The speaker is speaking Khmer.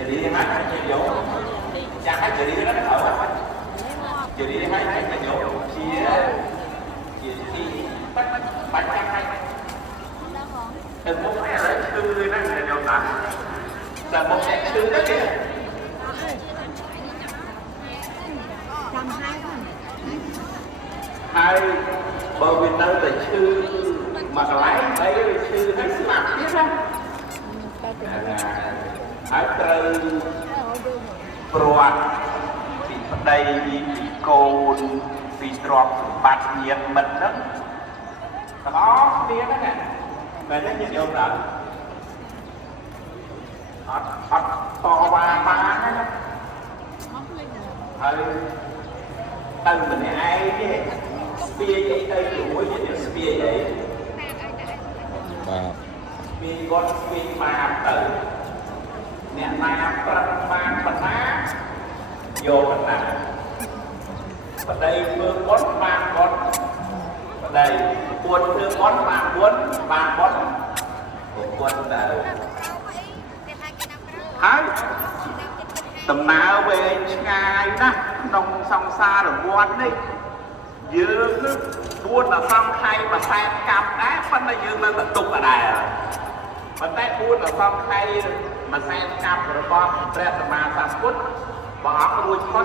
Jadi hai hay dỗ cha hai jadi nó ở jadi hai hay dỗ chia khi bắt bắt hai đừng có phải là sư nó là điều tạm là một cái sư đó kìa hai bởi vì đâu là sư mà lái đây là sư nó làm biết không ở từ proពីប្តីពីកូនពីទ្រព្យសម្បត្តិញាតិមិត្តហ្នឹងទាំងអស់គ្នាហ្នឹងមែនទេញាតិញោមដែរអត់តវ៉ាបានណាហើយទៅម្នាក់ឯងទេស្ពាយអីទៅជួយញាតិស្ពាយអីបាទស្ពាយគាត់ស្ពាយបានទៅអ្នកណាប្រឹងបានបណ្ណាយកបណ្ណាប្តីធ្វើបុណ្យបានបុណ្យប្តីពួនធ្វើបុណ្យបានបុណ្យបានបុណ្យបុណ្យទៅហើយដំណើរវែងឆ្ងាយណាស់ក្នុងសង្សារវដ្តនេះយើងនឹងពួនដល់សង្ខ័យមួយសែនកាប់ដែរប៉ុន្តែយើងនៅតែទុកដែរប៉ុន្តែពួនដល់សង្ខ័យមួយសែនកាប់របស់ព្រះសម្មាសម្ពុទ្ធព្រះអង្គរួចផុត